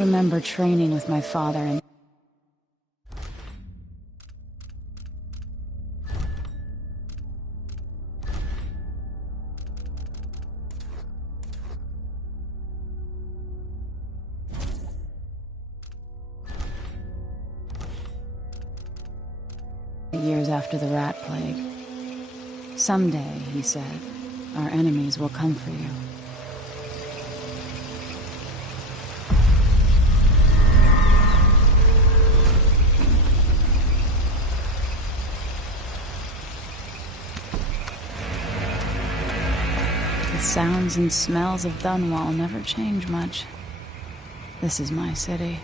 remember training with my father and... years after the rat plague. Someday, he said, our enemies will come for you. The sounds and smells of Dunwall never change much. This is my city.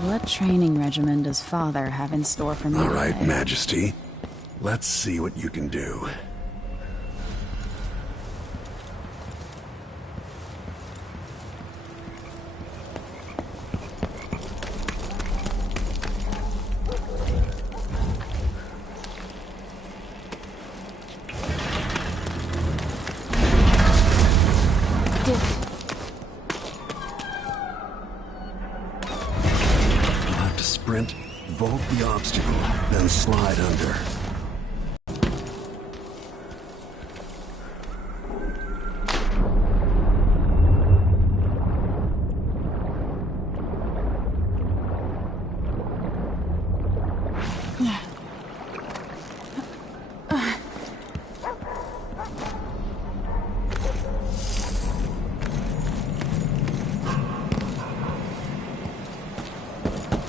What training regimen does Father have in store for me All right, today? Majesty. Let's see what you can do. Sprint, vault the obstacle, then slide under.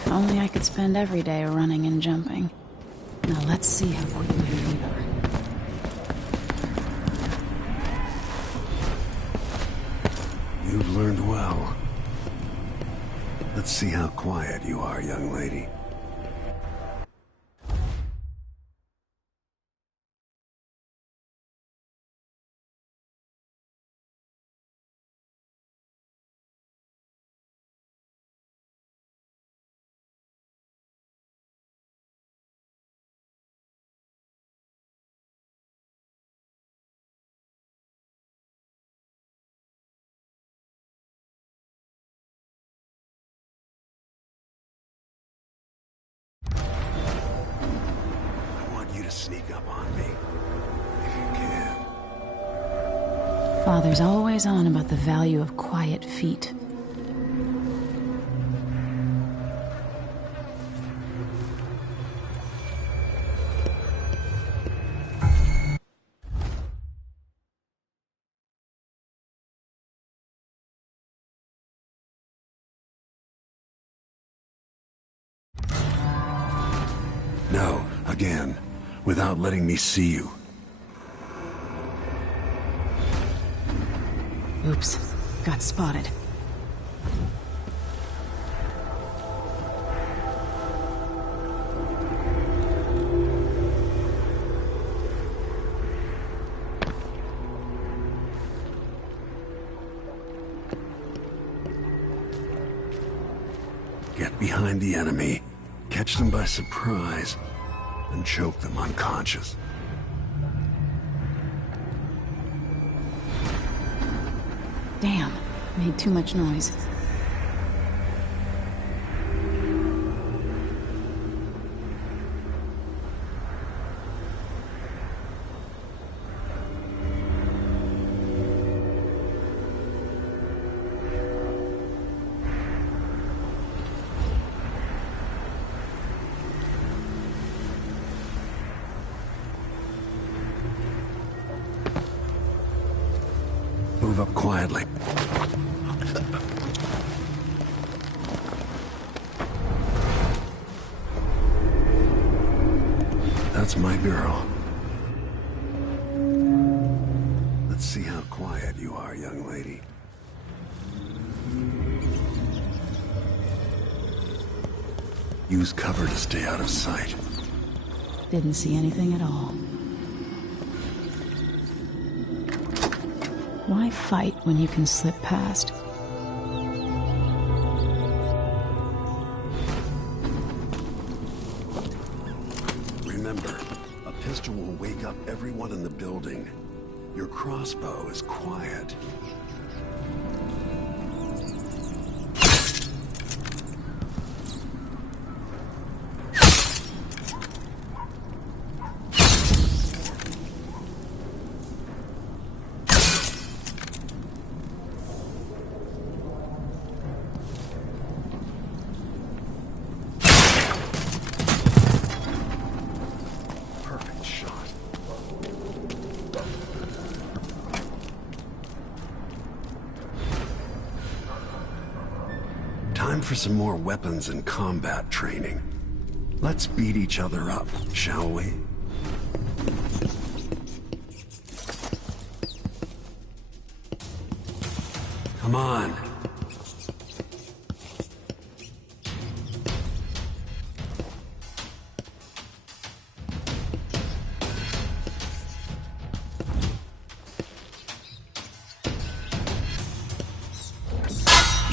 If only I could spend every day running and jumping. Now let's see how coordinated we are. You've learned well. Let's see how quiet you are, young lady. Sneak up on me, if you can. Father's always on about the value of quiet feet. No, again. Without letting me see you. Oops. Got spotted. Get behind the enemy, catch them by surprise, and choke them unconscious. Damn. Made too much noise. quietly. That's my girl. Let's see how quiet you are, young lady. Use cover to stay out of sight. Didn't see anything at all. Why fight when you can slip past? Remember, a pistol will wake up everyone in the building. Your crossbow is quiet. Time for some more weapons and combat training. Let's beat each other up, shall we? Come on.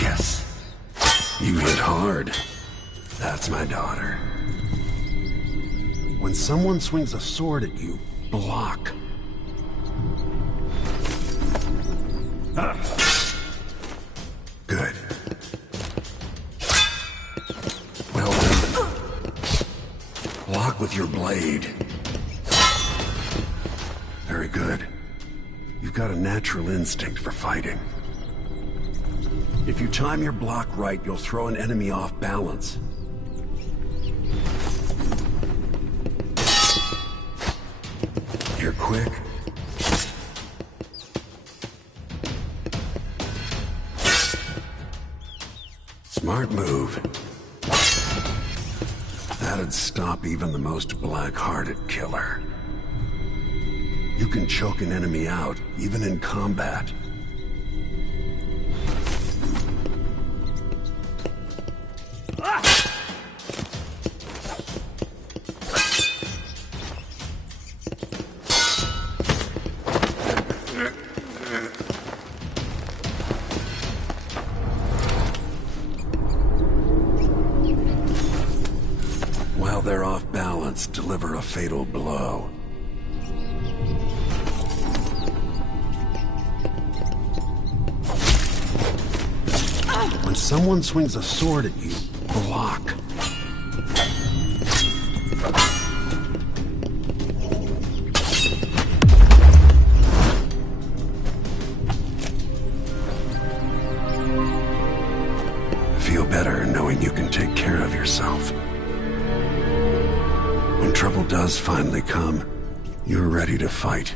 Yes. You hit hard. That's my daughter. When someone swings a sword at you, block. Good. Well done. Block with your blade. Very good. You've got a natural instinct for fighting. If you time your block right, you'll throw an enemy off balance. You're quick. Smart move. That'd stop even the most black-hearted killer. You can choke an enemy out, even in combat. While they're off balance, deliver a fatal blow. When someone swings a sword at you, block. Feel better knowing you can take care of yourself. When trouble does finally come, you're ready to fight.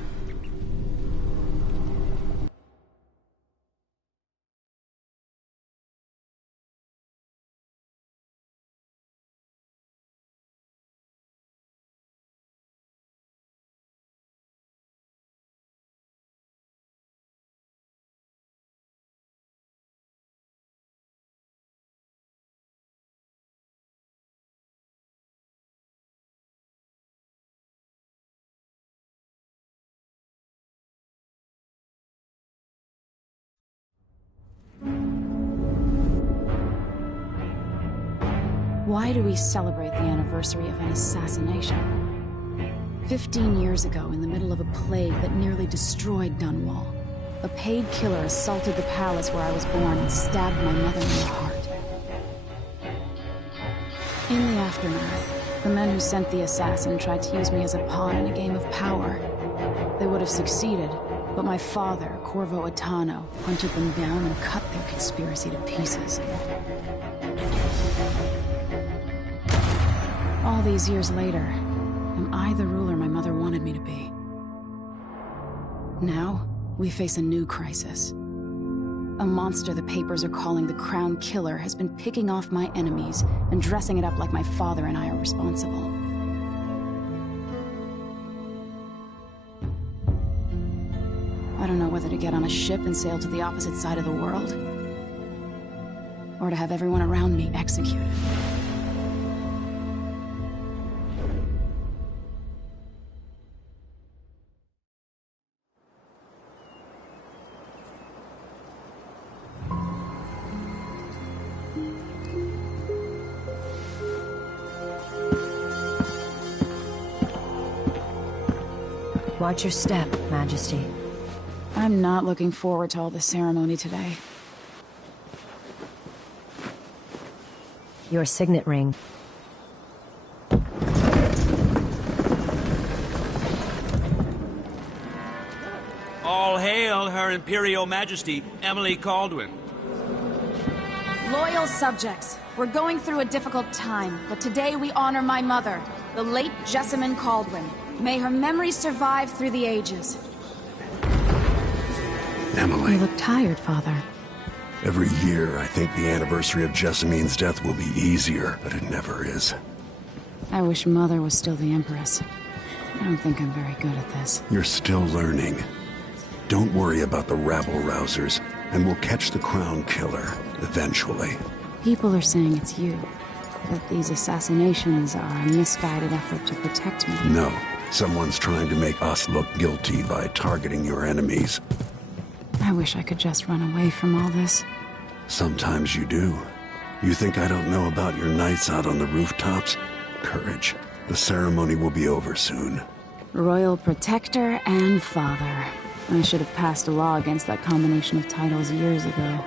Why do we celebrate the anniversary of an assassination? 15 years ago, in the middle of a plague that nearly destroyed Dunwall, a paid killer assaulted the palace where I was born and stabbed my mother in the heart. In the aftermath, the men who sent the assassin tried to use me as a pawn in a game of power. They would have succeeded, but my father, Corvo Attano, hunted them down and cut their conspiracy to pieces. All these years later, am I the ruler my mother wanted me to be? Now, we face a new crisis. A monster the papers are calling the Crown Killer has been picking off my enemies and dressing it up like my father and I are responsible. I don't know whether to get on a ship and sail to the opposite side of the world, or to have everyone around me executed. Watch your step, Majesty. I'm not looking forward to all the ceremony today. Your signet ring. All hail Her Imperial Majesty, Emily Caldwin. Loyal subjects, we're going through a difficult time, but today we honor my mother, the late Jessamine Caldwin. May her memory survive through the ages. Emily. You look tired, Father. Every year, I think the anniversary of Jessamine's death will be easier, but it never is. I wish Mother was still the Empress. I don't think I'm very good at this. You're still learning. Don't worry about the rabble-rousers, and we'll catch the Crown Killer, eventually. People are saying it's you. That these assassinations are a misguided effort to protect me. No. Someone's trying to make us look guilty by targeting your enemies. I wish I could just run away from all this. Sometimes you do. You think I don't know about your nights out on the rooftops? Courage. The ceremony will be over soon. Royal Protector and Father. I should have passed a law against that combination of titles years ago.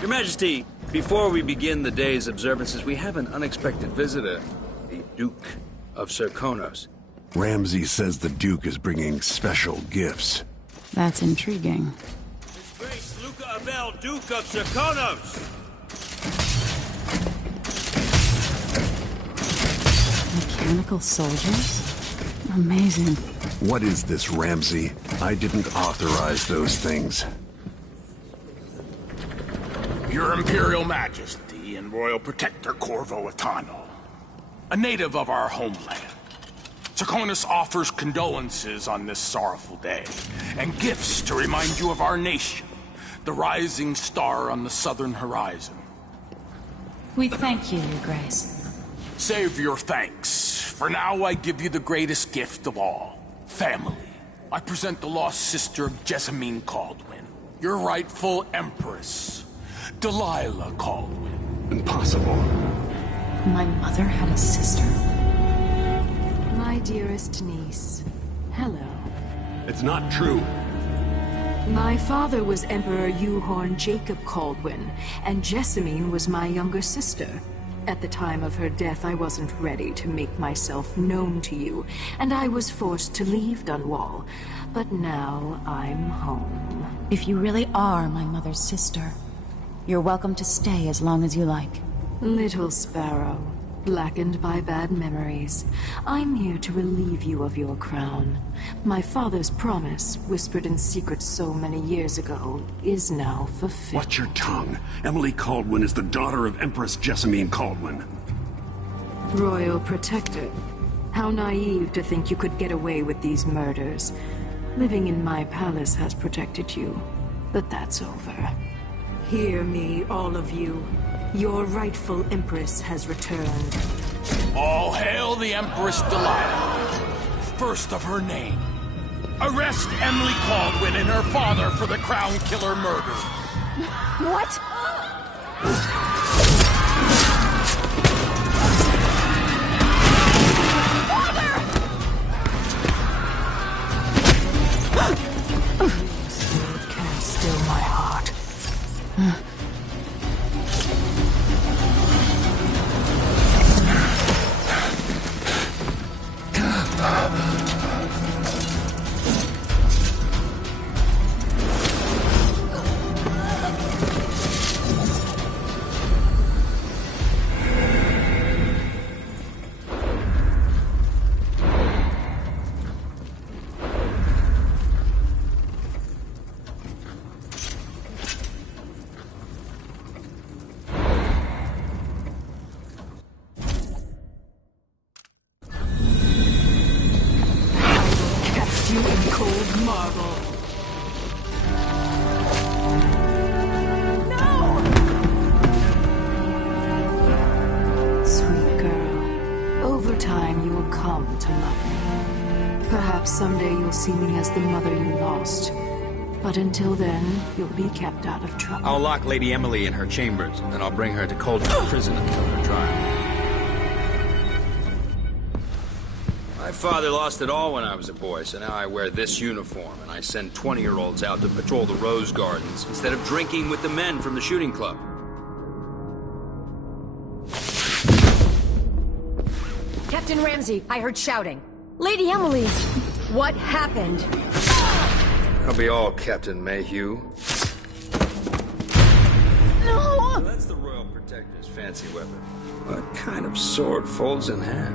Your Majesty, before we begin the day's observances, we have an unexpected visitor, the Duke of Serkonos. Ramsay says the Duke is bringing special gifts. That's intriguing. His Grace Luca Abel, Duke of Serkonos! Mechanical soldiers? Amazing. What is this, Ramsay? I didn't authorize those things. Your Imperial Majesty and Royal Protector Corvo Atano, a native of our homeland. Serkonos offers condolences on this sorrowful day, and gifts to remind you of our nation, the rising star on the southern horizon. We thank you, Your Grace. Save your thanks. For now, I give you the greatest gift of all, family. I present the lost sister of Jessamine Caldwin, your rightful Empress, Delilah Caldwin. Impossible. My mother had a sister? My dearest niece, hello. It's not true. My father was Emperor Yuhorn Jacob Caldwin, and Jessamine was my younger sister. At the time of her death, I wasn't ready to make myself known to you, and I was forced to leave Dunwall. But now I'm home. If you really are my mother's sister, you're welcome to stay as long as you like. Little Sparrow, blackened by bad memories, I'm here to relieve you of your crown. My father's promise, whispered in secret so many years ago, is now fulfilled. Watch your tongue. Emily Caldwin is the daughter of Empress Jessamine Caldwin. Royal Protector, how naive to think you could get away with these murders. Living in my palace has protected you, but that's over. Hear me, all of you. Your rightful Empress has returned. All hail the Empress Delilah, first of her name. Arrest Emily Caldwin and her father for the Crown Killer murder. What? Sword can't still my heart. come to love me. Perhaps someday you'll see me as the mother you lost. But until then, you'll be kept out of trouble. I'll lock Lady Emily in her chambers, and I'll bring her to Coldstream Prison until her trial. My father lost it all when I was a boy, so now I wear this uniform, and I send 20-year-olds out to patrol the rose gardens instead of drinking with the men from the shooting club. Captain Ramsey, I heard shouting. Lady Emily, what happened? That'll be all, Captain Mayhew. No! So that's the Royal Protector's fancy weapon. What kind of sword folds in half?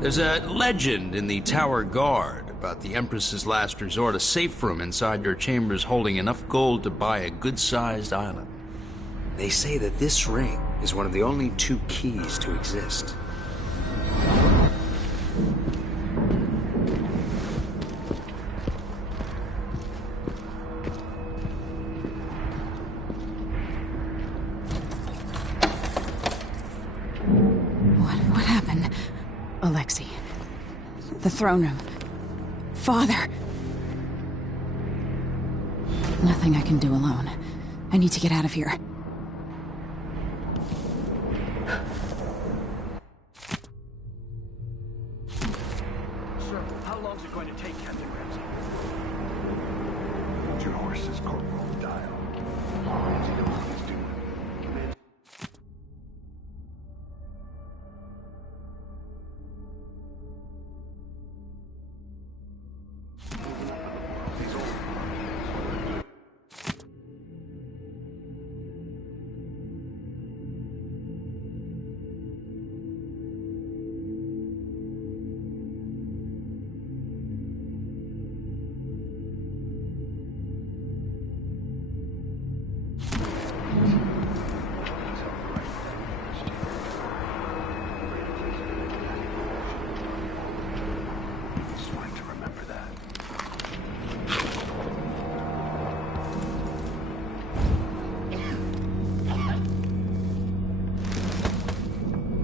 There's a legend in the Tower Guard about the Empress's last resort, a safe room inside your chambers holding enough gold to buy a good-sized island. They say that this ring is one of the only 2 keys to exist. What happened? Alexei. The throne room. Father! Nothing I can do alone. I need to get out of here. Sir, how long is it going to take, Captain Ramsey? Hold your horses, Corporal Dial. Ramsey knows what he's doing. Command. These old just wanted to remember that.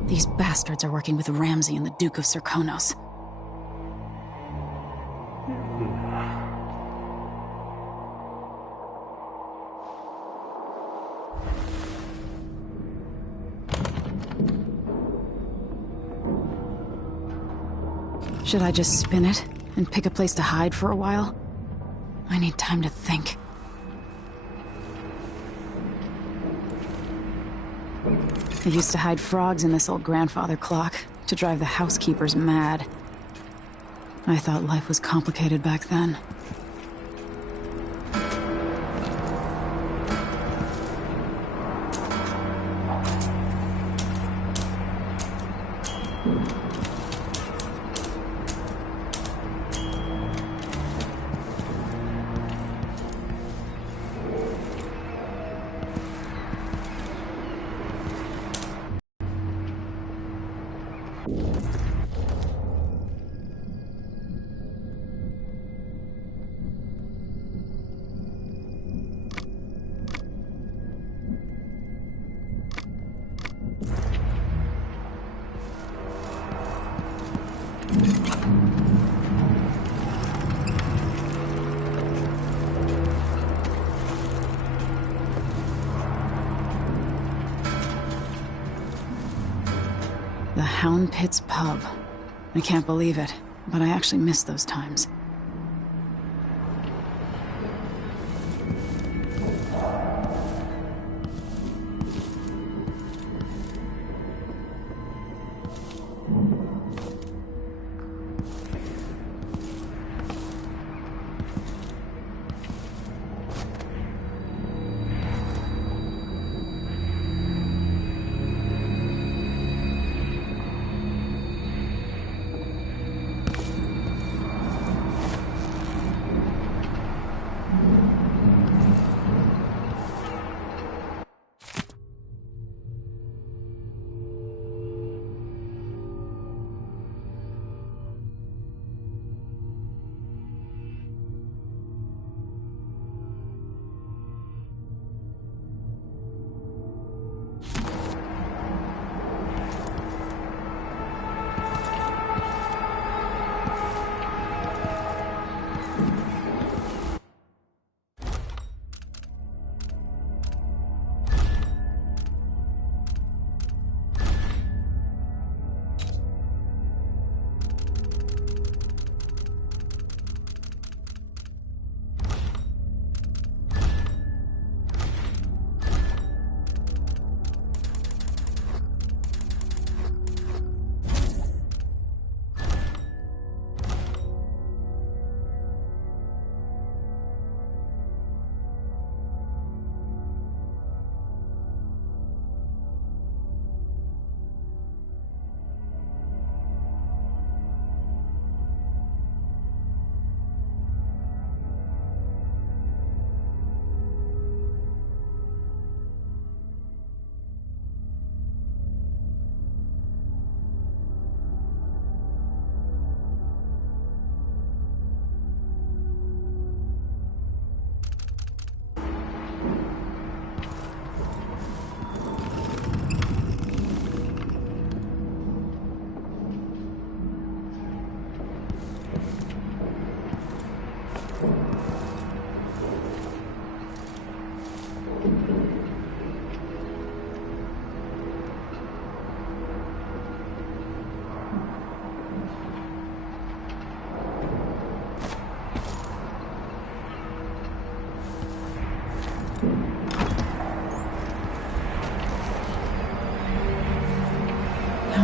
These bastards are working with Ramsey and the Duke of Serkonos. Should I just spin it and pick a place to hide for a while? I need time to think. I used to hide frogs in this old grandfather clock to drive the housekeepers mad. I thought life was complicated back then. The Hound Pits pub. I can't believe it, but I actually miss those times.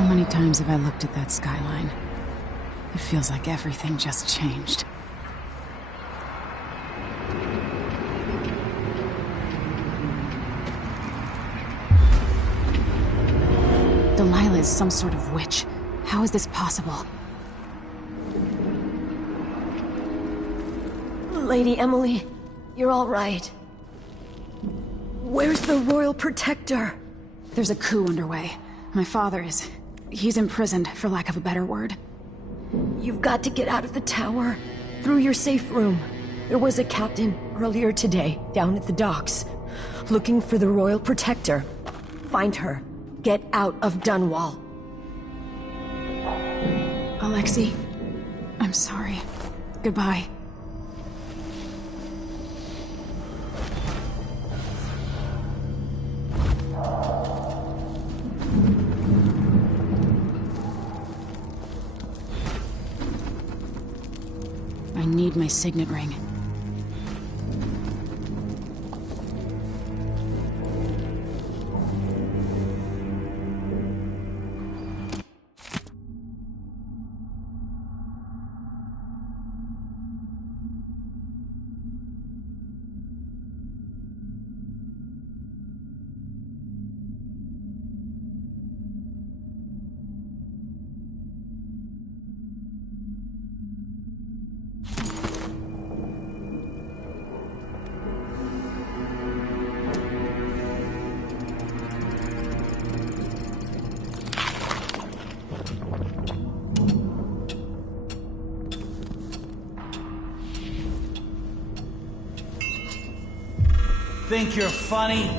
many times have I looked at that skyline? It feels like everything just changed. Delilah is some sort of witch. How is this possible? Lady Emily, you're all right. Where's the Royal Protector? There's a coup underway. My father is... he's imprisoned, for lack of a better word. You've got to get out of the tower. Through your safe room. There was a captain earlier today, down at the docks, looking for the Royal Protector. Find her. Get out of Dunwall. Alexei, I'm sorry. Goodbye. I need my signet ring. Think you're funny?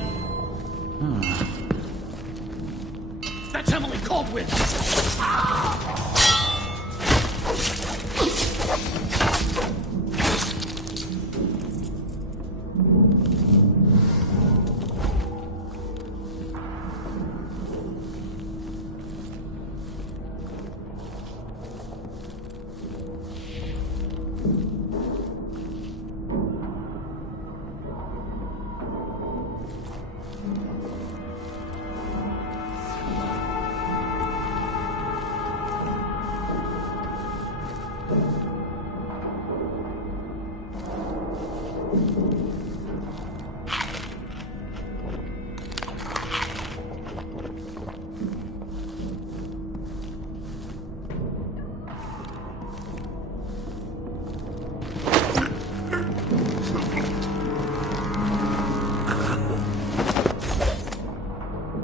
That's Emily Caldwell!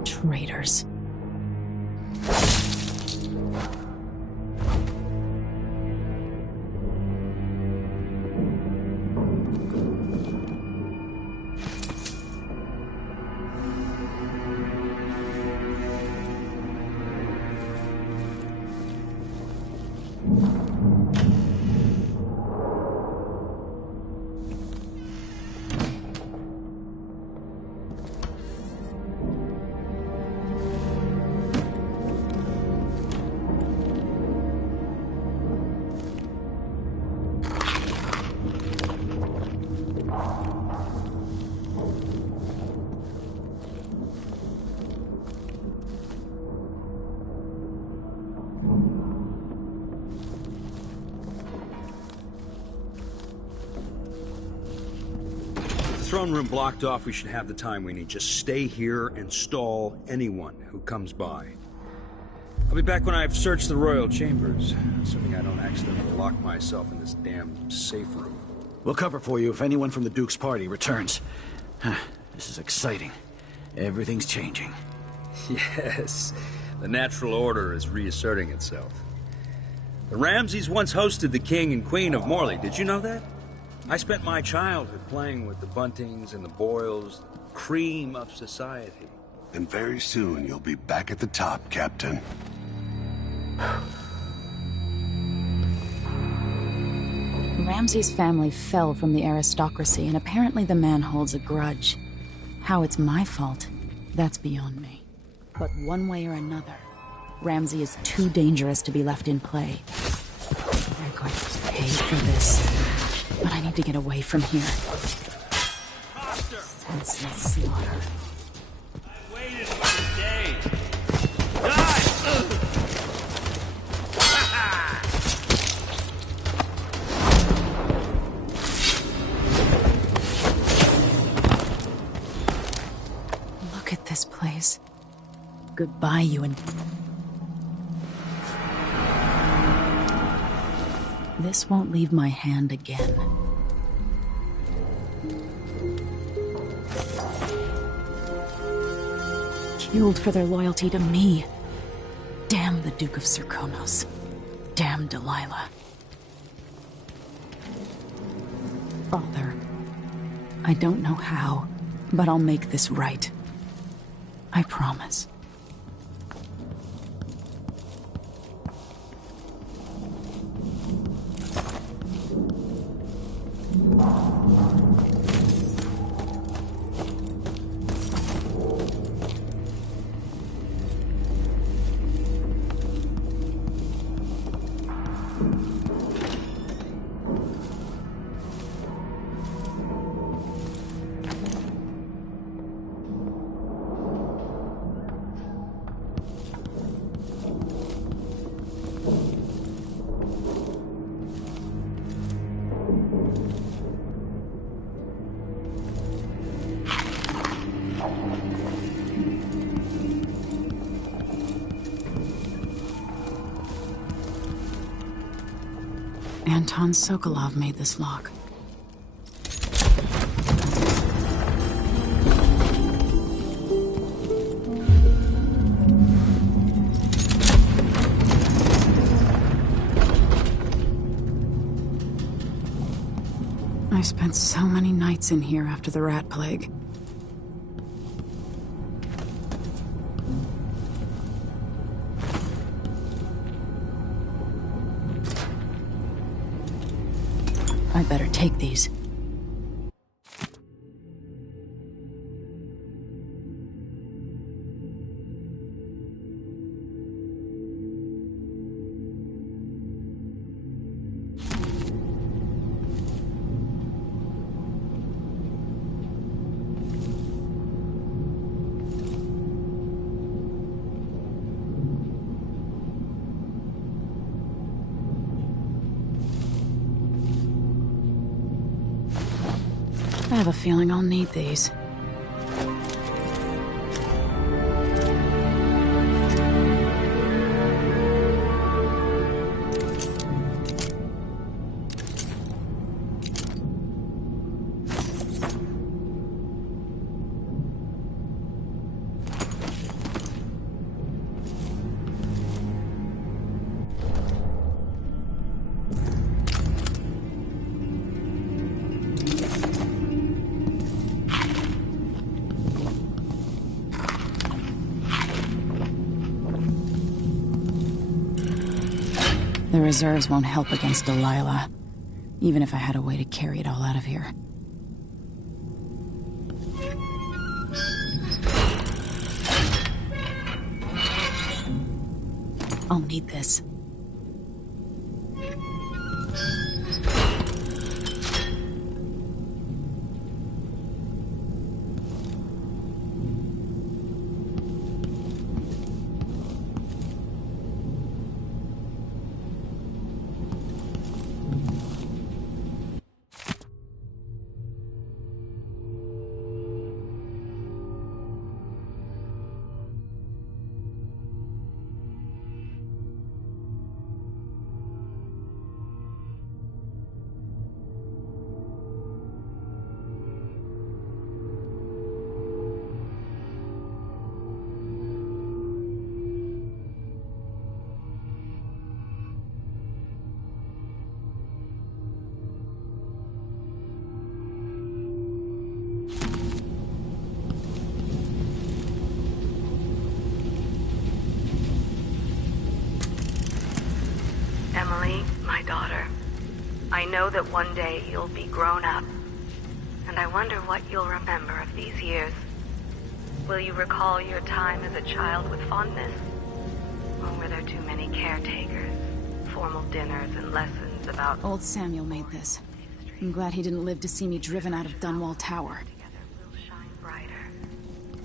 Traitors. Throne room blocked off, we should have the time we need. Just stay here and stall anyone who comes by. I'll be back when I've searched the royal chambers, assuming I don't accidentally lock myself in this damn safe room. We'll cover for you if anyone from the Duke's party returns. This is exciting. Everything's changing. Yes, the natural order is reasserting itself. The Ramseys once hosted the King and Queen of Morley. Did you know that? I spent my childhood playing with the Buntings and the Boyles, cream of society. And very soon you'll be back at the top, Captain. Ramsay's family fell from the aristocracy, and apparently the man holds a grudge. How it's my fault, that's beyond me. But one way or another, Ramsay is too dangerous to be left in play. They're going to pay for this. But I need to get away from here. Senseless slaughter. I waited for the day. Die! place. Goodbye, you and... This won't leave my hand again. Killed for their loyalty to me. Damn the Duke of Serkonos. Damn Delilah. Father, I don't know how, but I'll make this right. I promise. Anton Sokolov made this lock. I spent so many nights in here after the rat plague. I better take these. I have a feeling I'll need these. The reserves won't help against Delilah, even if I had a way to carry it all out of here. I'll need this. Emily, my daughter, I know that one day you'll be grown up, and I wonder what you'll remember of these years. Will you recall your time as a child with fondness? Or were there too many caretakers, formal dinners, and lessons about... Old Samuel made this. I'm glad he didn't live to see me driven out of Dunwall Tower. Together will shine brighter.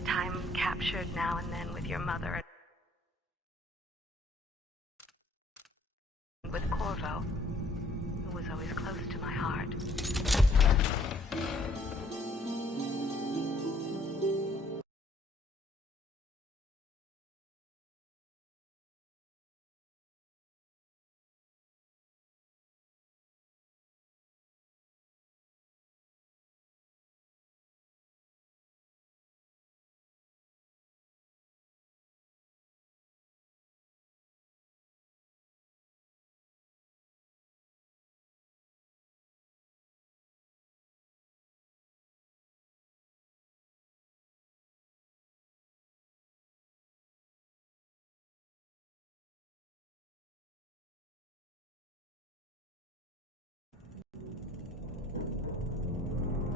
Time captured now and then with your mother and with Corvo, who was always close to my heart.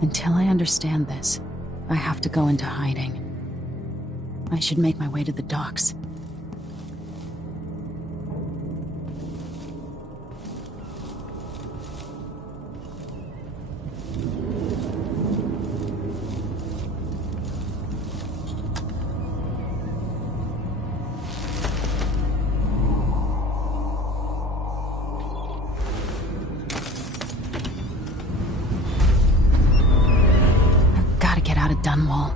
Until I understand this, I have to go into hiding. I should make my way to the docks. I've got to get out of Dunwall.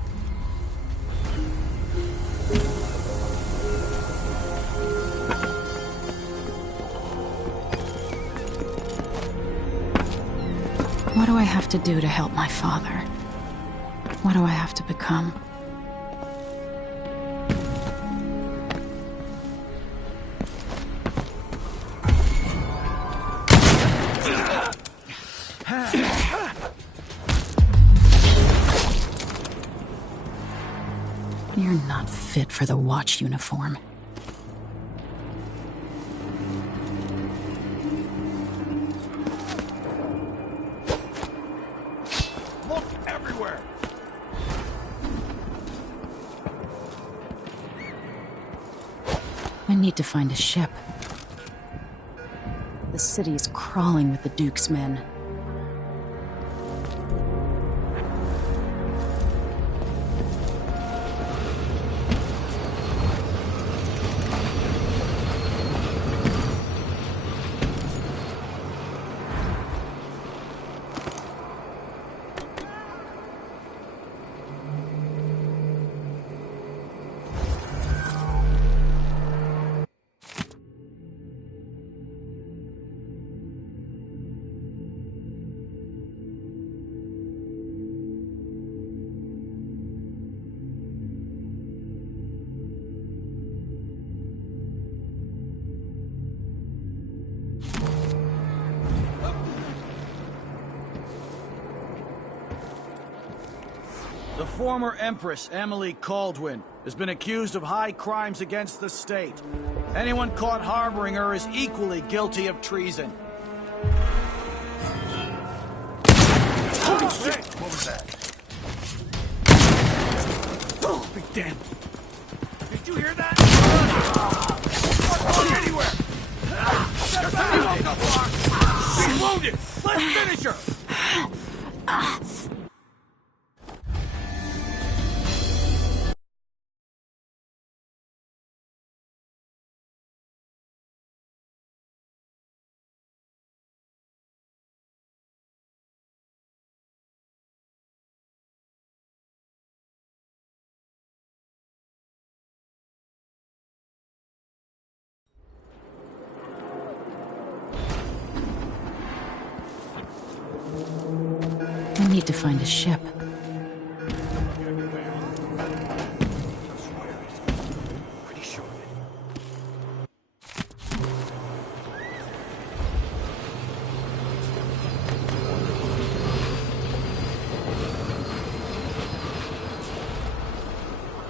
What do I have to do to help my father? What do I have to become? You're not fit for the Watch uniform. Look everywhere! I need to find a ship. The city is crawling with the Duke's men. The former Empress, Emily Caldwin, has been accused of high crimes against the state. Anyone caught harboring her is equally guilty of treason. Holy shit! What was that? Oh, be damned! Did you hear that? Don't go anywhere! There's an ammo gun block! She's wounded! Let's finish her! I need to find a ship. Pretty sure of it.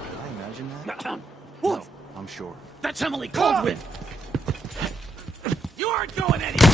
Did I imagine that? What? No, I'm sure. That's Emily Caldwin! You aren't going anywhere!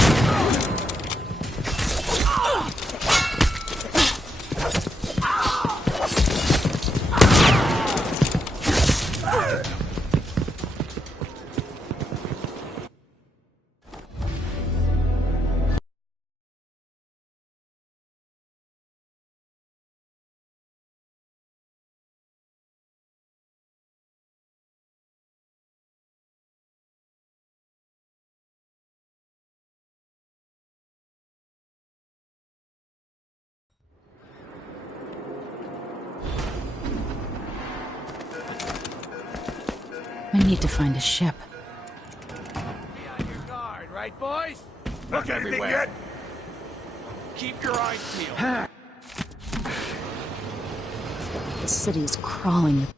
I need to find a ship. Be on your guard, right, boys? Look everywhere! Keep your eyes peeled. The city is crawling with...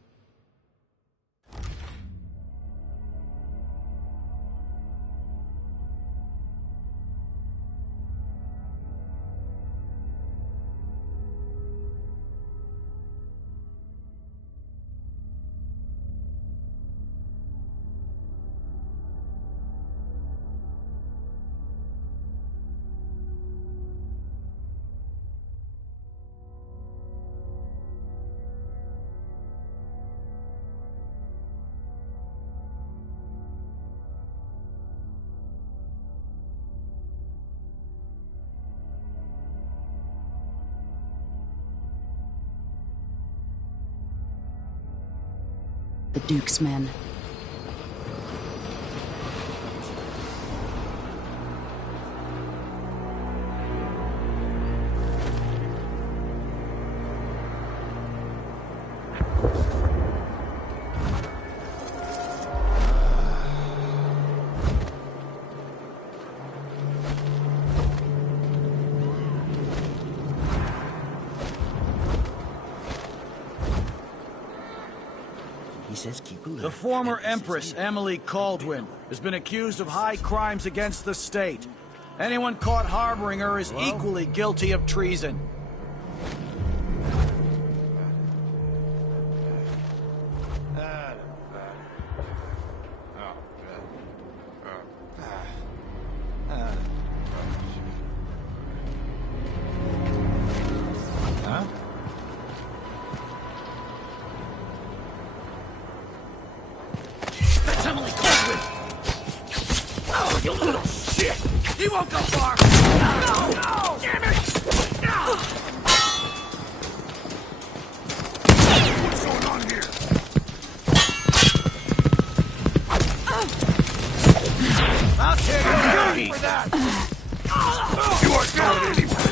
the Duke's men. The former Empress, Emily Caldwin, has been accused of high crimes against the state. Anyone caught harboring her is equally guilty of treason. You little shit! He won't go far! No! No! Damn it! No! What's going on here? I'll take you for that! You are dead anyway!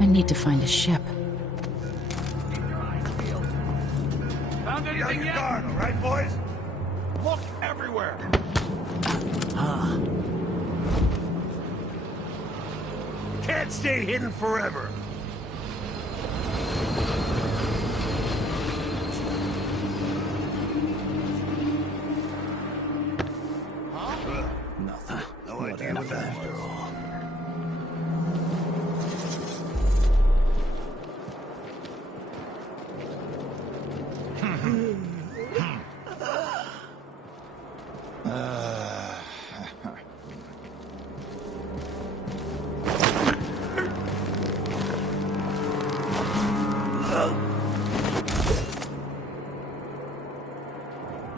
I need to find a ship. Found anything yet? Guard, all right, boys? Look everywhere. Can't stay hidden forever. Nothing. No idea what that after all.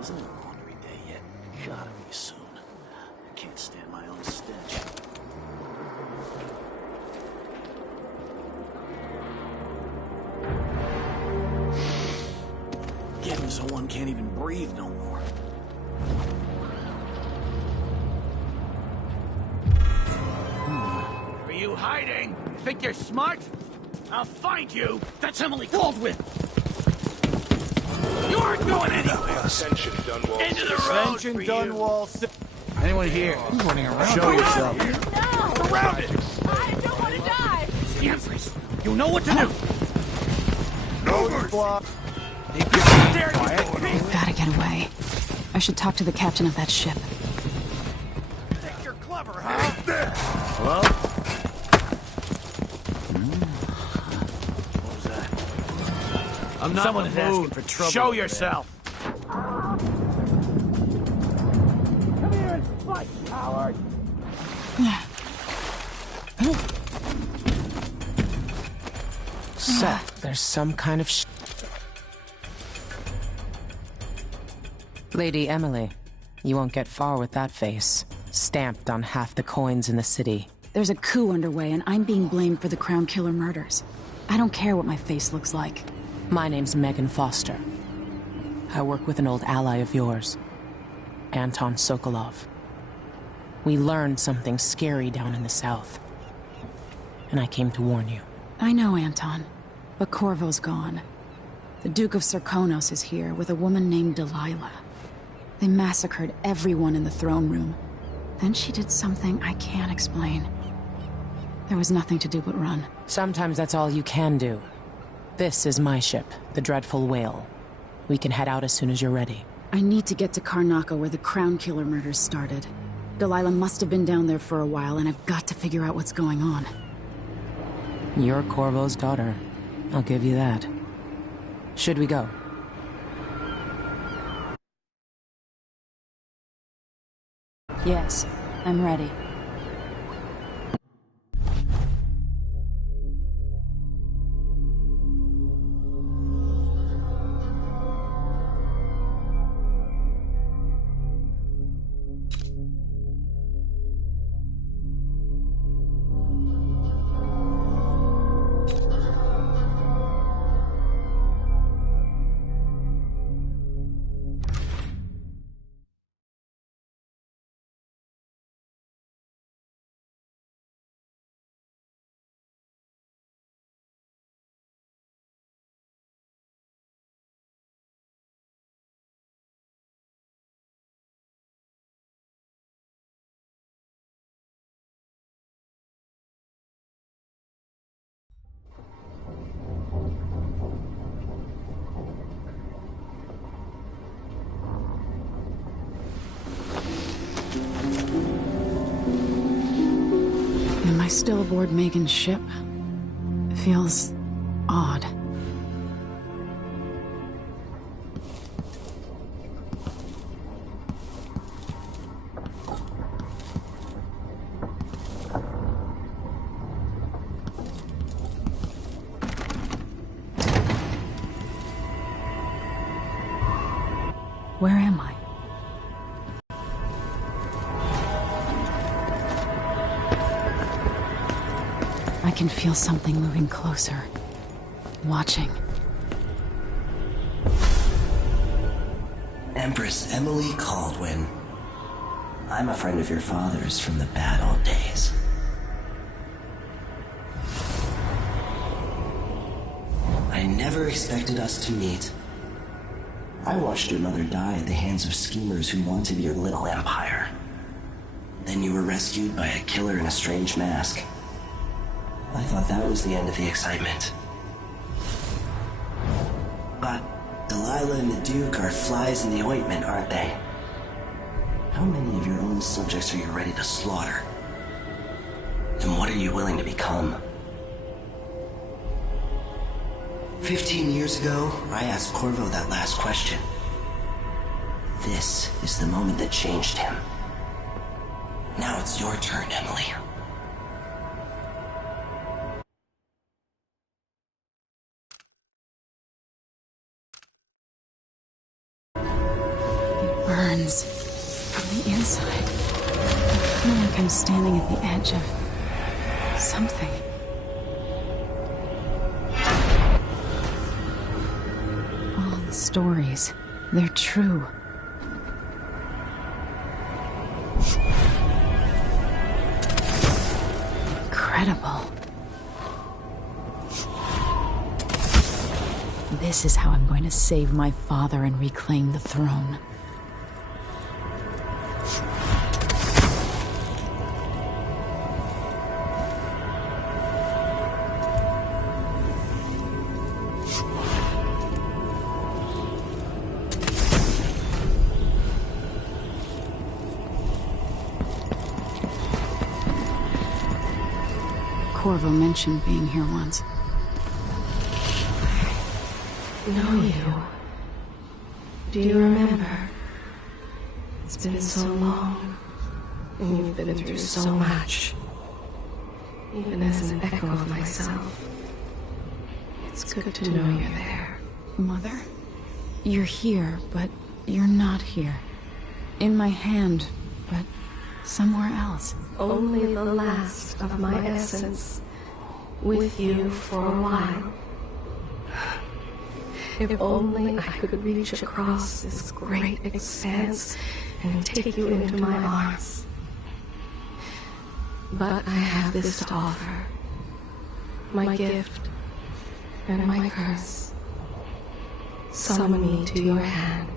Isn't it laundry day yet? Gotta be soon. I can't stand my own stench. Getting so one can't even breathe no more. Are you hiding? Think you're smart? I'll find you. That's Emily Caldwin. You aren't going anywhere. Ascension Dunwall. Into the road. Ascension for you. Dunwall. Anyone here? Who's running around? Show yourself. No! Around it. I don't want to die! The Empress. You know what to do. No Block. There you I've gotta get away. I should talk to the captain of that ship. think you're clever, huh? Hello? What was that? I'm not Someone in is the asking mood for trouble. Show over yourself. Come here and fight, coward. So, there's some kind of Lady Emily, you won't get far with that face. Stamped on half the coins in the city. There's a coup underway, and I'm being blamed for the Crown Killer murders. I don't care what my face looks like. My name's Megan Foster. I work with an old ally of yours, Anton Sokolov. We learned something scary down in the south, and I came to warn you. I know, Anton, but Corvo's gone. The Duke of Serkonos is here with a woman named Delilah. They massacred everyone in the throne room. Then she did something I can't explain. There was nothing to do but run. Sometimes that's all you can do. This is my ship, the Dreadful Whale. We can head out as soon as you're ready. I need to get to Karnaca where the Crown Killer murders started. Delilah must have been down there for a while, and I've got to figure out what's going on. You're Corvo's daughter. I'll give you that. Should we go? Yes, I'm ready. Am I still aboard Megan's ship? It feels odd. Where am I? I can feel something moving closer. Watching. Empress Emily Caldwin. I'm a friend of your father's from the bad old days. I never expected us to meet. I watched your mother die at the hands of schemers who wanted your little empire. Then you were rescued by a killer in a strange mask. I thought that was the end of the excitement. But Delilah and the Duke are flies in the ointment, aren't they? How many of your own subjects are you ready to slaughter? And what are you willing to become? 15 years ago, I asked Corvo that last question. This is the moment that changed him. Now it's your turn, Emily. It burns from the inside. I feel like I'm standing at the edge of something. All the stories, they're true. Incredible. This is how I'm going to save my father and reclaim the throne. Corvo mentioned being here once. Know you. Do you remember? It's been so long, and you've been through so much. Even as an echo of myself, it's good to know you're there. Mother? You're here, but you're not here. In my hand, but somewhere else. Only the last of my essence, with you for a while. If only I could reach across this great expanse and take you into my arms. But I have this to offer. My gift and my curse. Summon me to your hand,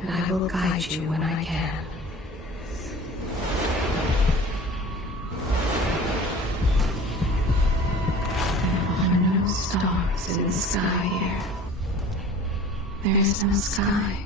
and I will guide you when I can. There are no stars in the sky here. There is no sky.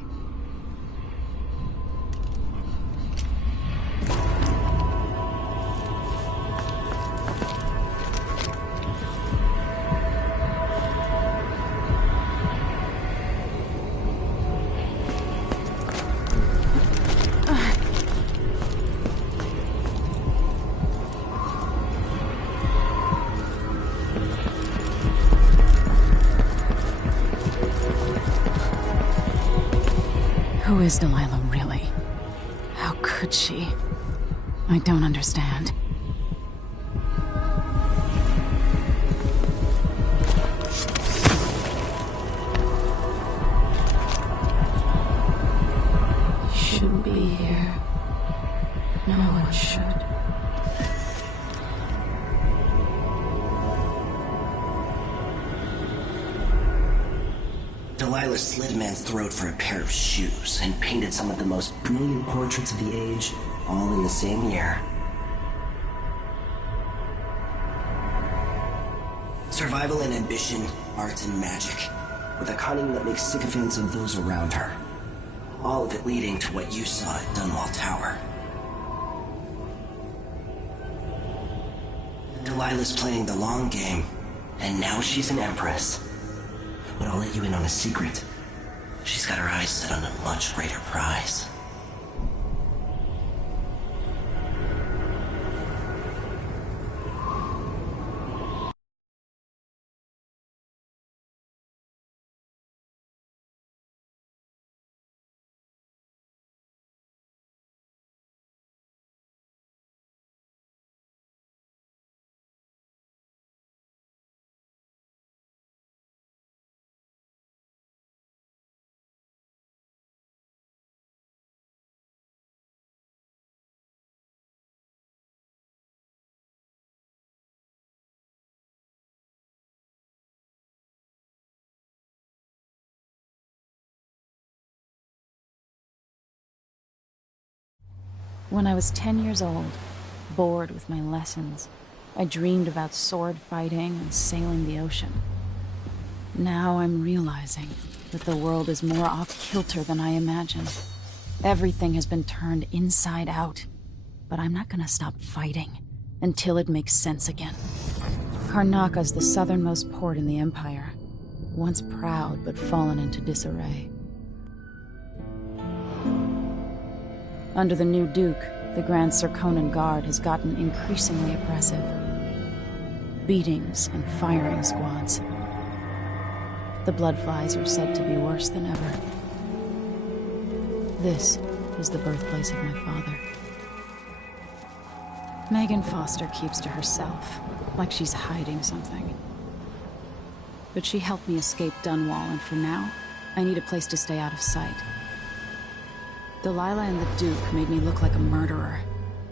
Who is Delilah, really? How could she? I don't understand. You shouldn't be here. No one should. Delilah slit a man's throat for a pair of shoes and painted some of the most brilliant portraits of the age, all in the same year. Survival and ambition, art and magic, with a cunning that makes sycophants of those around her. All of it leading to what you saw at Dunwall Tower. Delilah's playing the long game, and now she's an empress. But I'll let you in on a secret. She's got her eyes set on a much greater prize. When I was 10 years old, bored with my lessons, I dreamed about sword fighting and sailing the ocean. Now I'm realizing that the world is more off-kilter than I imagined. Everything has been turned inside out, but I'm not gonna stop fighting until it makes sense again. Karnaka's the southernmost port in the Empire, once proud but fallen into disarray. Under the new Duke, the Grand Serkonan Guard has gotten increasingly oppressive. Beatings and firing squads. The Bloodflies are said to be worse than ever. This is the birthplace of my father. Megan Foster keeps to herself, like she's hiding something. But she helped me escape Dunwall, and for now, I need a place to stay out of sight. Delilah and the Duke made me look like a murderer,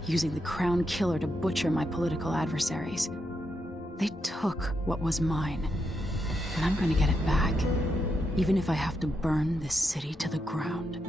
using the Crown Killer to butcher my political adversaries. They took what was mine, and I'm gonna get it back, even if I have to burn this city to the ground.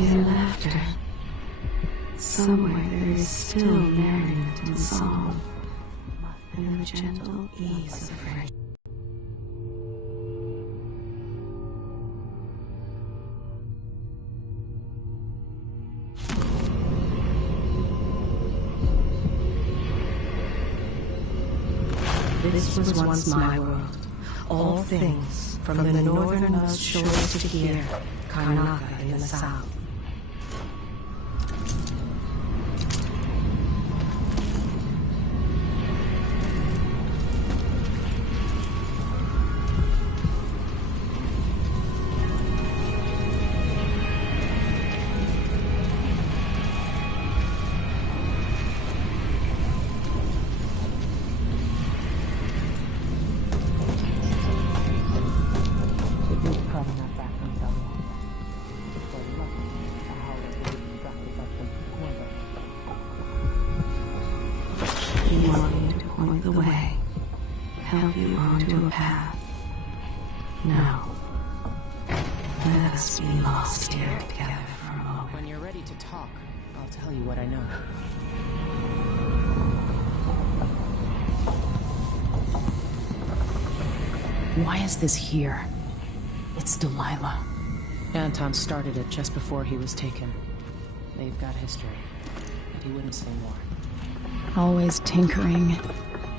hear laughter. Somewhere there is still merriment and song, and the gentle ease of friendship. This was once my world. All things, from the northernmost shores to here, Karnaka in the south. He wanted me to point the way, help you onto a path. Now, let us be lost here together for a moment. When you're ready to talk, I'll tell you what I know. Why is this here? It's Delilah. Anton started it just before he was taken. They've got history, but he wouldn't say more. Always tinkering,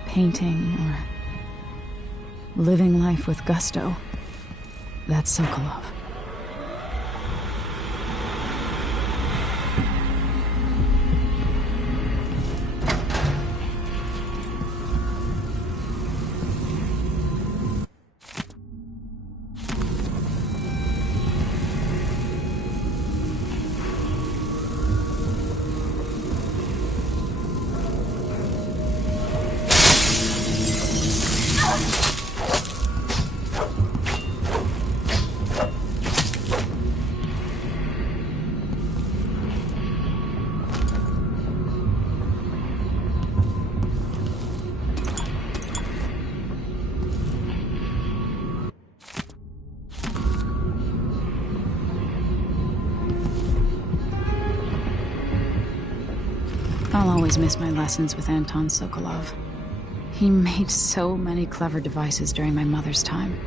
painting, or living life with gusto. That's Sokolov. I'll always miss my lessons with Anton Sokolov. He made so many clever devices during my mother's time.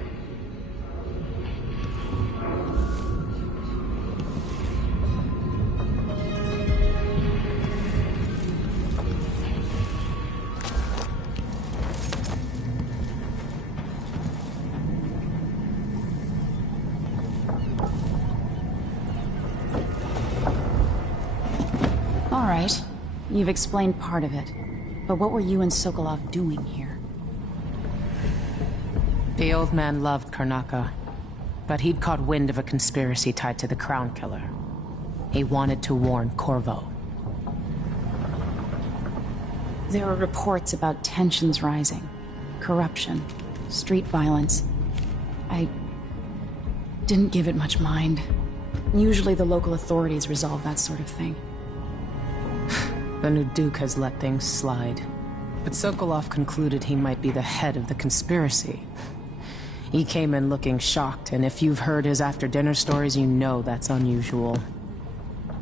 All right. You've explained part of it. But what were you and Sokolov doing here? The old man loved Karnaka, but he'd caught wind of a conspiracy tied to the Crown Killer. He wanted to warn Corvo. There were reports about tensions rising, corruption, street violence. I didn't give it much mind. Usually the local authorities resolve that sort of thing. The new Duke has let things slide. But Sokolov concluded he might be the head of the conspiracy. He came in looking shocked, and if you've heard his after-dinner stories, you know that's unusual.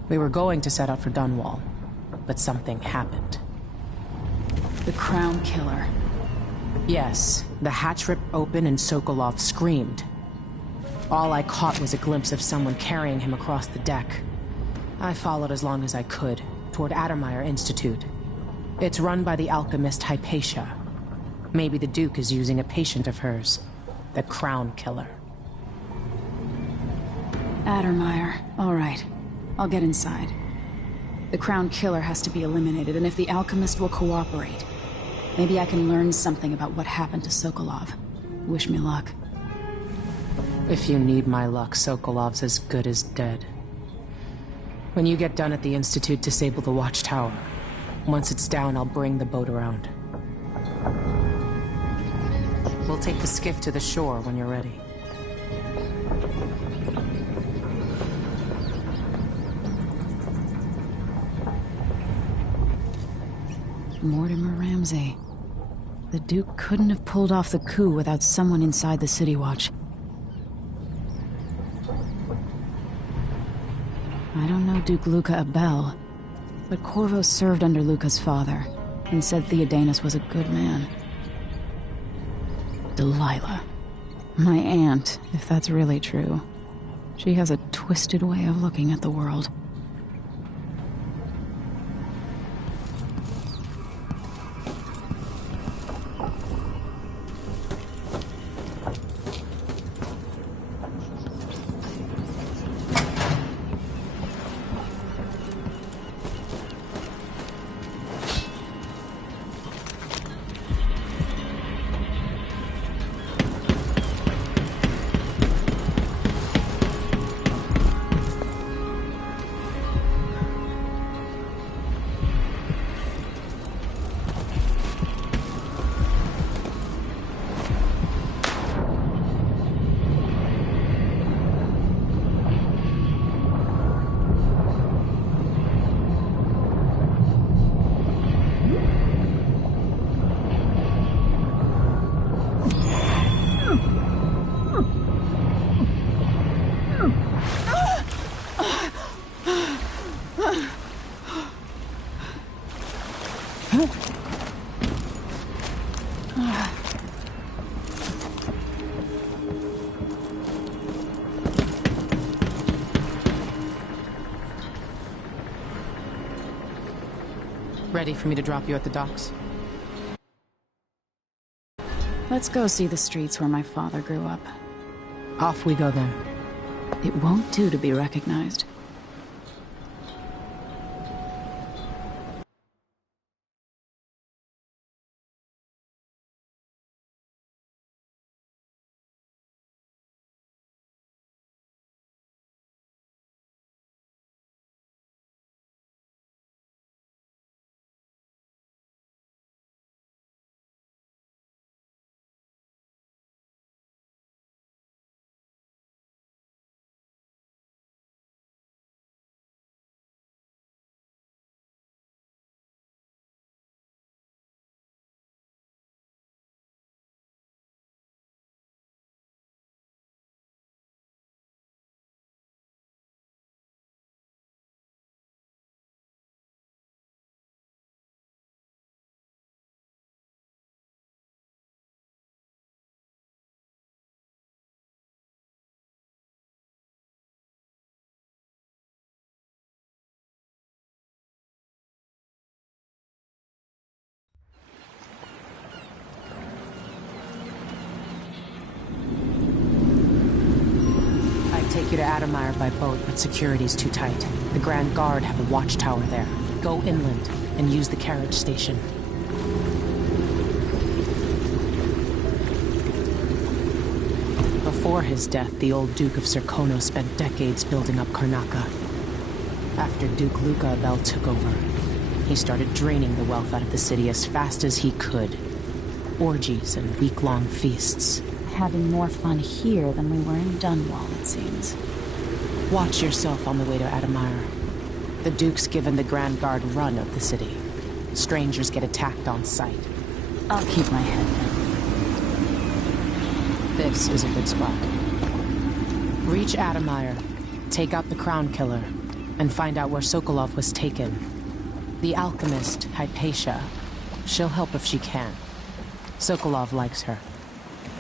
We were going to set out for Dunwall, but something happened. The Crown Killer. Yes, the hatch ripped open and Sokolov screamed. All I caught was a glimpse of someone carrying him across the deck. I followed as long as I could, toward Addermeyer Institute. It's run by the alchemist Hypatia. Maybe the Duke is using a patient of hers, the Crown Killer. Addermeyer. All right. I'll get inside. The Crown Killer has to be eliminated, and if the alchemist will cooperate, maybe I can learn something about what happened to Sokolov. Wish me luck. If you need my luck, Sokolov's as good as dead. When you get done at the Institute, disable the watchtower. Once it's down, I'll bring the boat around. We'll take the skiff to the shore when you're ready. Mortimer Ramsey. The Duke couldn't have pulled off the coup without someone inside the City Watch. I don't know Duke Luca Abel, but Corvo served under Luca's father, and said Theodanis was a good man. Delilah. My aunt, if that's really true. She has a twisted way of looking at the world. Ready for me to drop you at the docks? Let's go see the streets where my father grew up. Off we go then. It won't do to be recognized. Take you to Adamire by boat, but security's too tight. The Grand Guard have a watchtower there. Go inland and use the carriage station. Before his death, the old Duke of Serkono spent decades building up Karnaca. After Duke Luca Abel took over, he started draining the wealth out of the city as fast as he could. Orgies and week-long feasts. Having more fun here than we were in Dunwall, it seems. Watch yourself on the way to Adamire. The Duke's given the Grand Guard run of the city. Strangers get attacked on sight. I'll keep my head down. This is a good spot. Reach Adamire, take out the Crown Killer, and find out where Sokolov was taken. The alchemist, Hypatia. She'll help if she can. Sokolov likes her.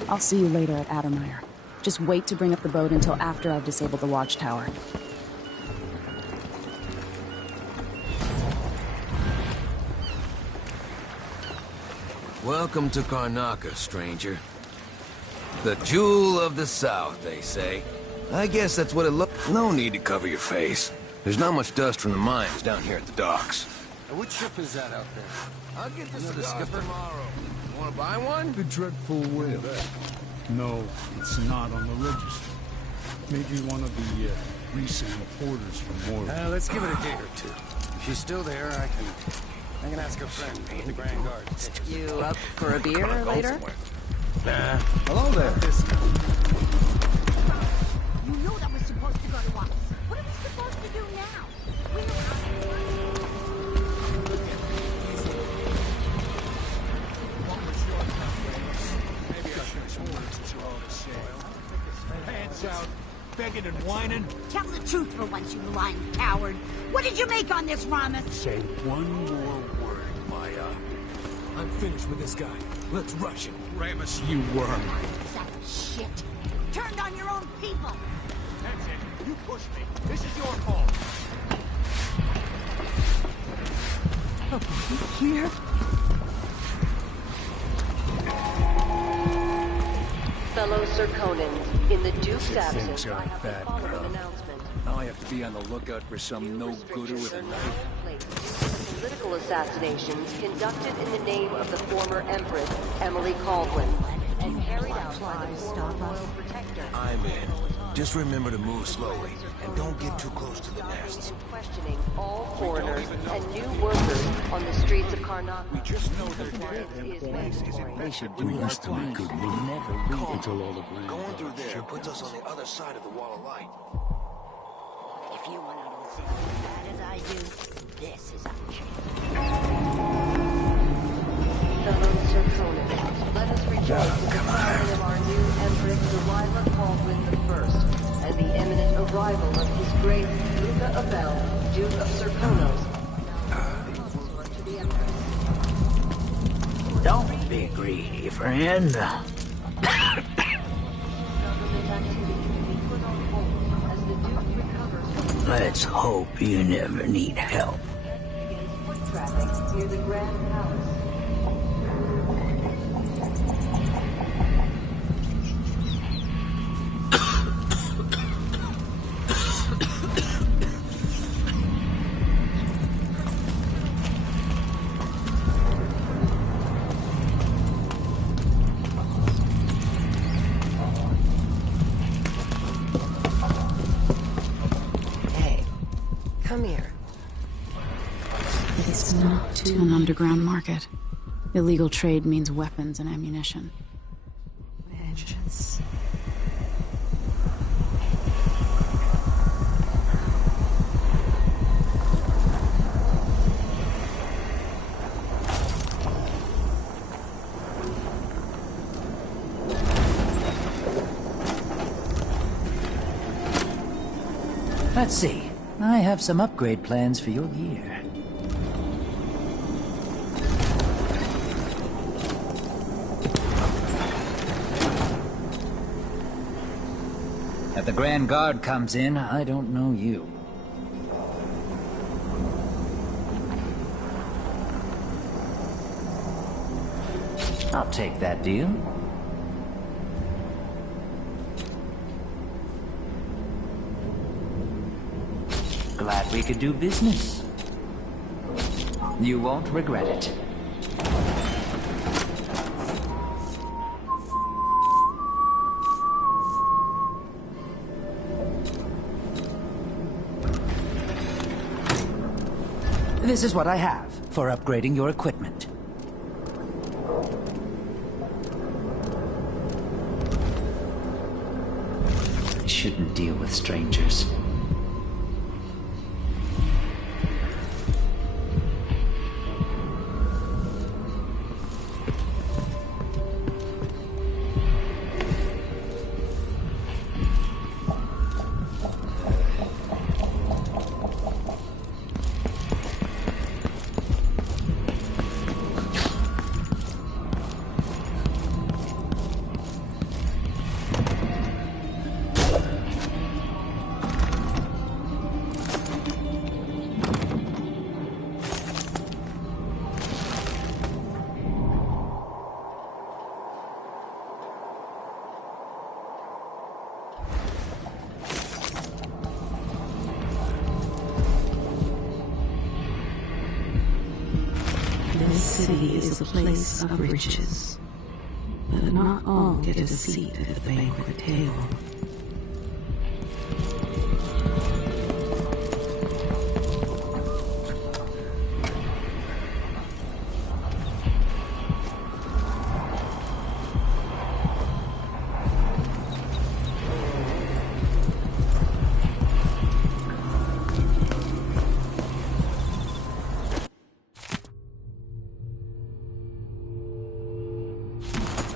I'll see you later at Adamire. Just wait to bring up the boat until after I've disabled the watchtower. Welcome to Karnaca, stranger. The jewel of the South, they say. I guess that's what it looks. No need to cover your face. There's not much dust from the mines down here at the docks. What ship is that out there? I'll get this to the skipper tomorrow. You want to buy one? The dreadful whale. No, it's not on the register. Maybe one of the recent reporters from Morgan. Let's give it a day or two. If she's still there, I can ask a friend at the Grand Guard. You up for a beer later? Nah. Hello there. You know that we're supposed to go to us. What are we supposed to do now? We're Hands out. begging and whining? Tell the truth for once, you lying coward. What did you make on this, Ramos? Say one more word, Maya. I'm finished with this guy. Let's rush him. Ramos, you worm. Sack of shit. Turned on your own people. That's it. You pushed me. This is your fault. Here? Fellow Serkonans, in the Duke's Things absence, I aren't have the bad, following girl. announcement. Now I have to be on the lookout for some no-gooder with a knife. Political assassinations conducted in the name of the former Empress, Emily Caldwin, and carried out by the former Royal Protector. I'm in. Just remember to move slowly, and don't get too close to the nests. Questioning all foreigners and new workers on the streets of Karnak. We just know that quiet is mandatory. They should do us to make good money. Never leave until all the grand Going through there puts us on the other side of the wall of light. If you want to listen as bad as I do, this is our chance. Fellow Serkonans, let us rejoice in the coming of our new Empress, Delilah Caldwin I, and the imminent arrival of His Grace Luca Abel, Duke of Serkonos. Don't be greedy, friend. Let's hope you never need help. Traffic near the Grand Palace. Come here. It's not an underground market. Illegal trade means weapons and ammunition. Vengeance. Let's see. I have some upgrade plans for your gear. If the Grand Guard comes in, I don't know you. I'll take that deal. Glad we could do business. You won't regret it. This is what I have for upgrading your equipment. I shouldn't deal with strangers. This city is a place of riches, but not all get a seat at the banquet table.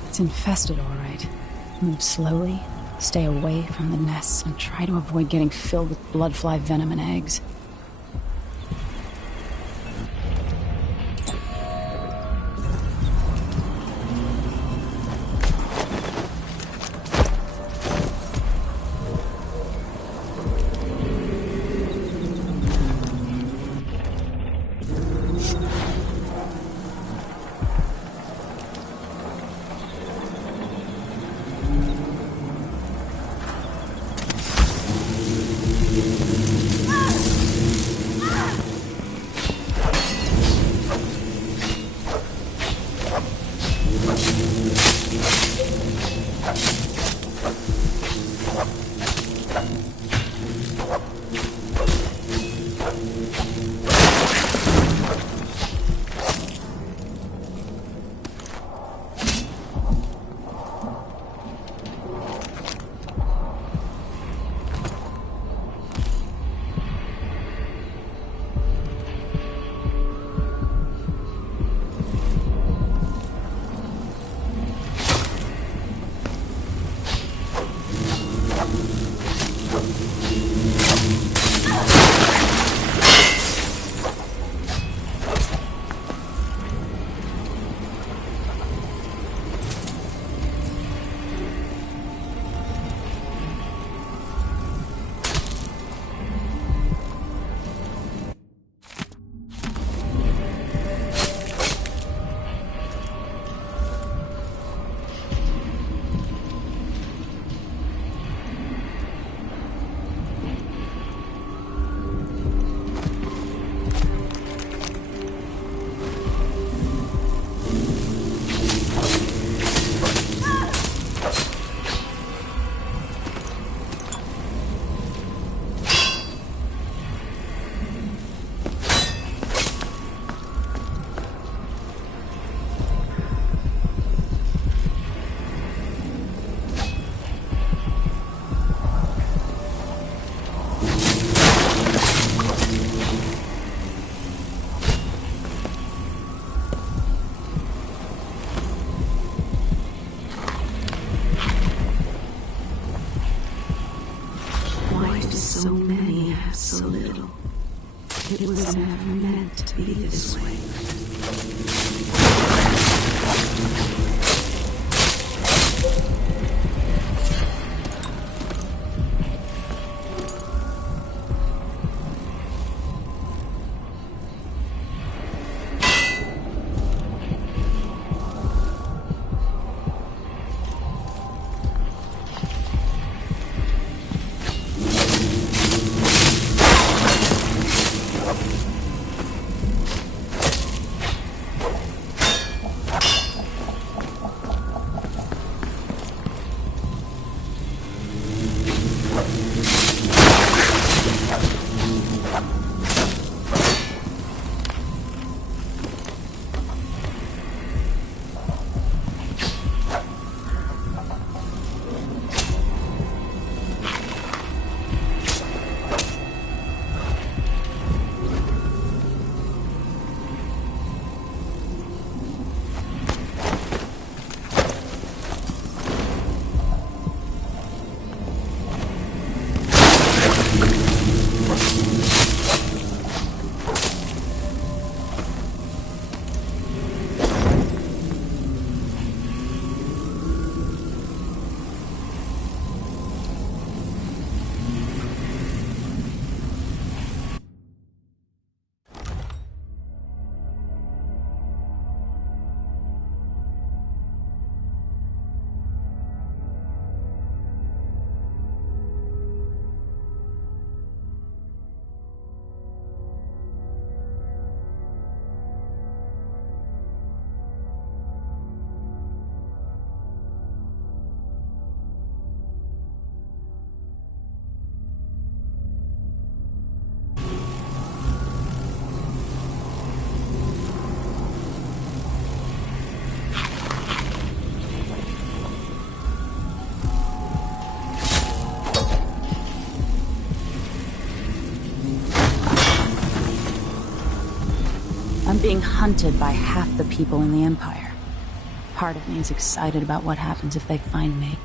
It's infested, all right. Move slowly, Stay away from the nests and try to avoid getting filled with bloodfly venom and eggs. So many, so little. It was never meant to be this way. I'm being hunted by half the people in the Empire. Part of me is excited about what happens if they find me.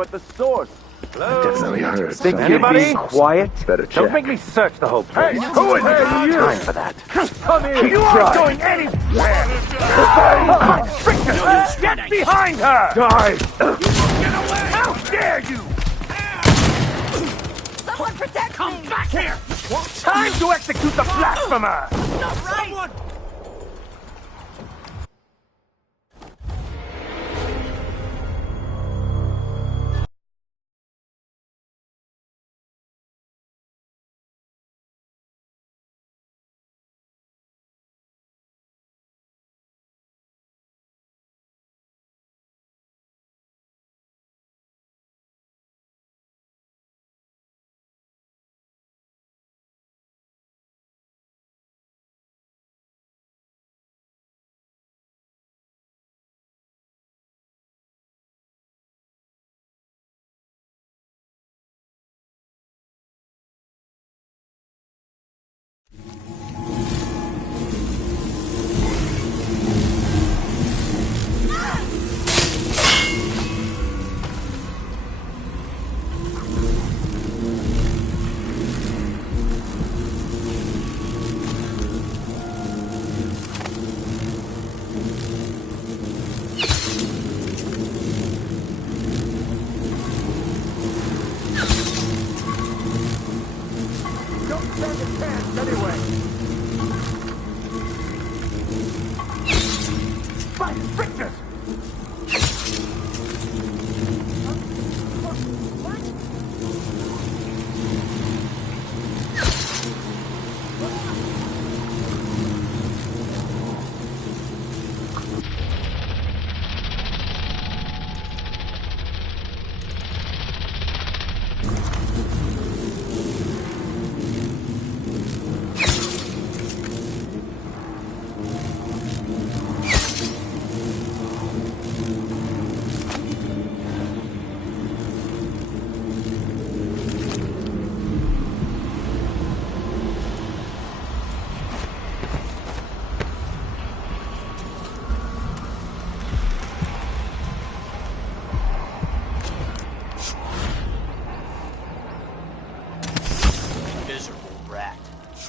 but the source. Hello? Definitely heard. Think Anybody? be quiet? Better check. Don't make me search the whole place. Hey, who is it? You? Time for that. Come here. You aren't going anywhere. Get behind her! Die! Get away! How dare you! Someone protect Come me! back here! Time to execute the blasphemer! Not right!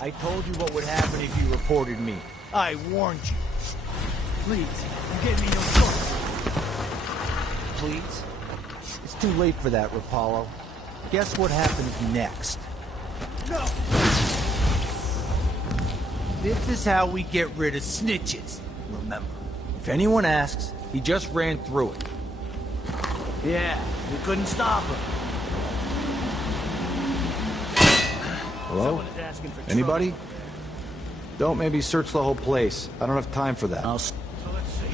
I told you what would happen if you reported me. I warned you. Please, you gave me no choice. Please? It's too late for that, Rapallo. Guess what happens next? No! This is how we get rid of snitches. Remember, if anyone asks, he just ran through it. Yeah, we couldn't stop him. Hello? Anybody? Don't maybe search the whole place. I don't have time for that. So let's see.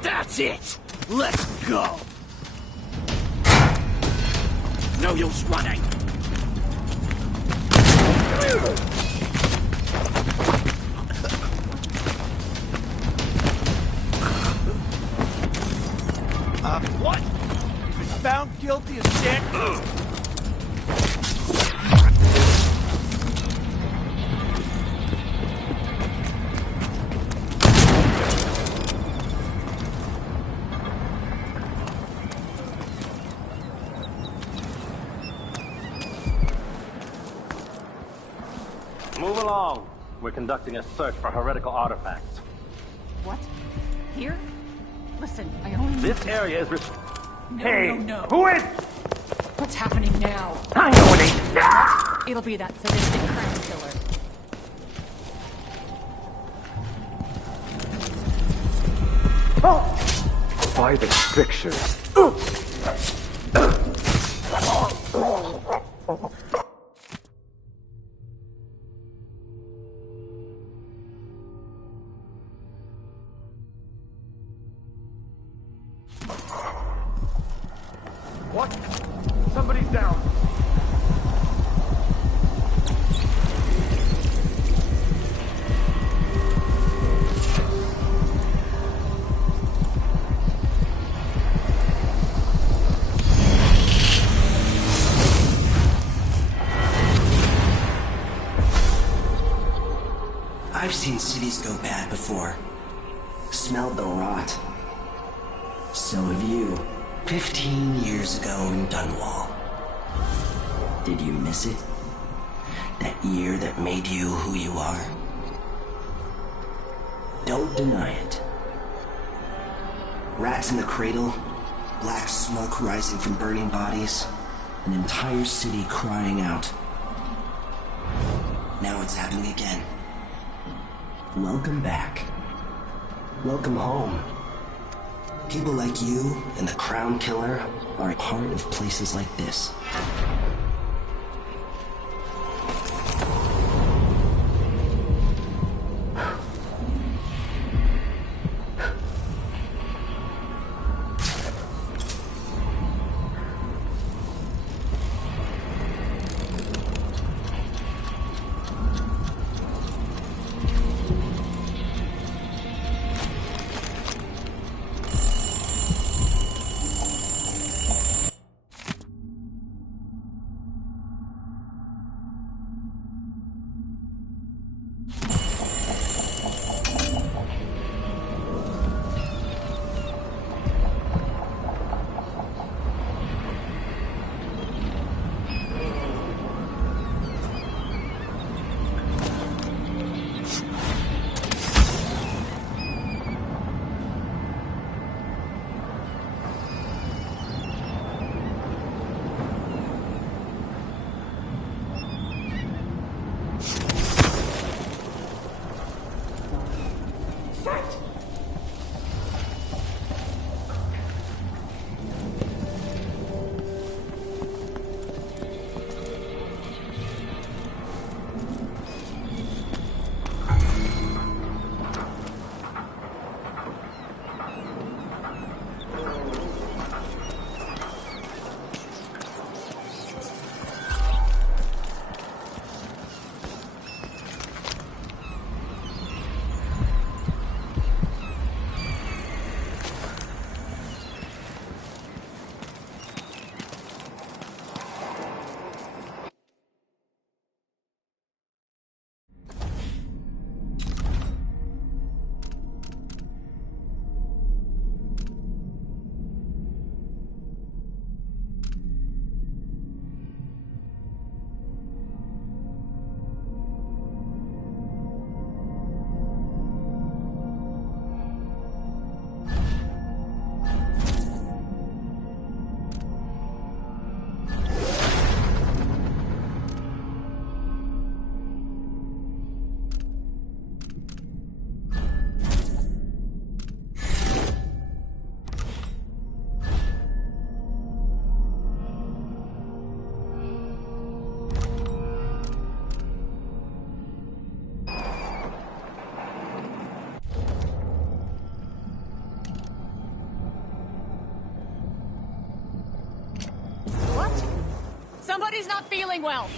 That's it! Let's go! No use running! What? You've been found guilty of shit? Move along. We're conducting a search for heretical artifacts. What? Here? Listen, I only... This area is... No. Who is... What's happening now? I know it ain't... It'll be that sadistic crown killer. By the strictures. What? Somebody's down. I've seen cities go bad before. Smelled the rot. So have you. 15 years ago in Dunwall. Did you miss it? That year that made you who you are? Don't deny it. Rats in the cradle, black smoke rising from burning bodies, an entire city crying out. Now it's happening again. Welcome back. Welcome home. People like you and the Crown Killer are a part of places like this. Somebody's not feeling well.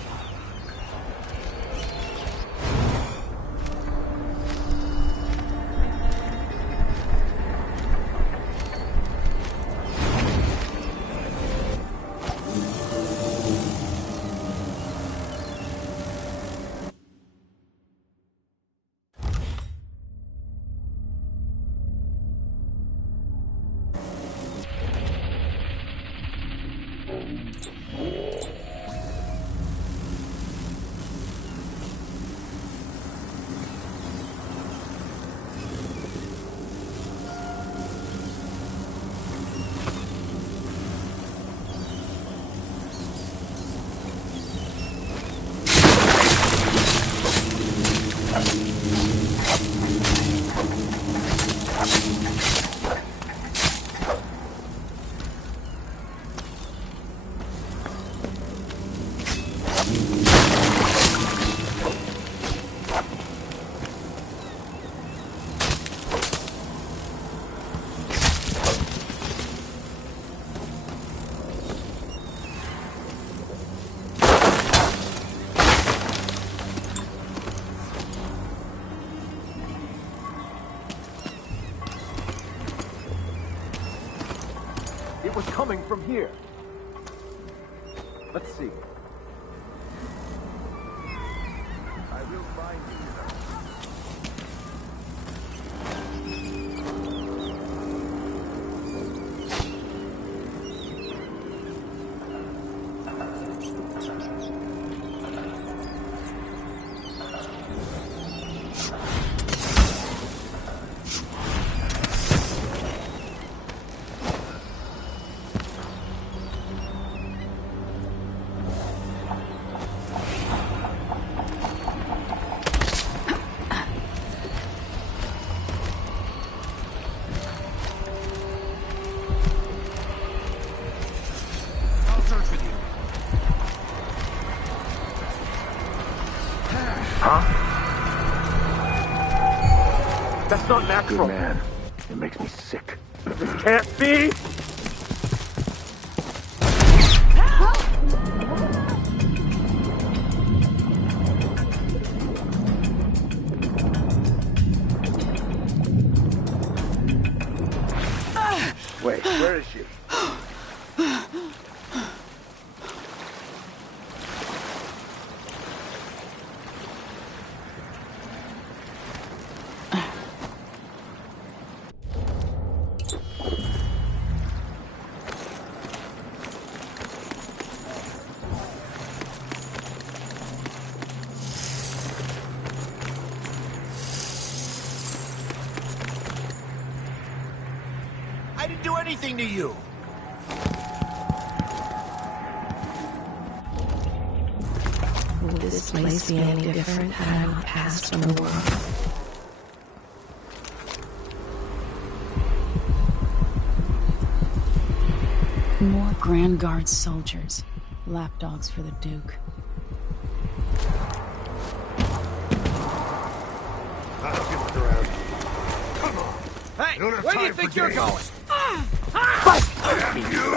It was coming from here. Let's see. I will find you. Huh? That's not natural. Good man. It makes me sick. This can't be! Wait, where is she? I didn't do anything to you. Would this place be any different had I not passed from the world? More Grand Guard soldiers. Lapdogs for the Duke. I'll get look around. Come on. Hey, where do you think you're going? You!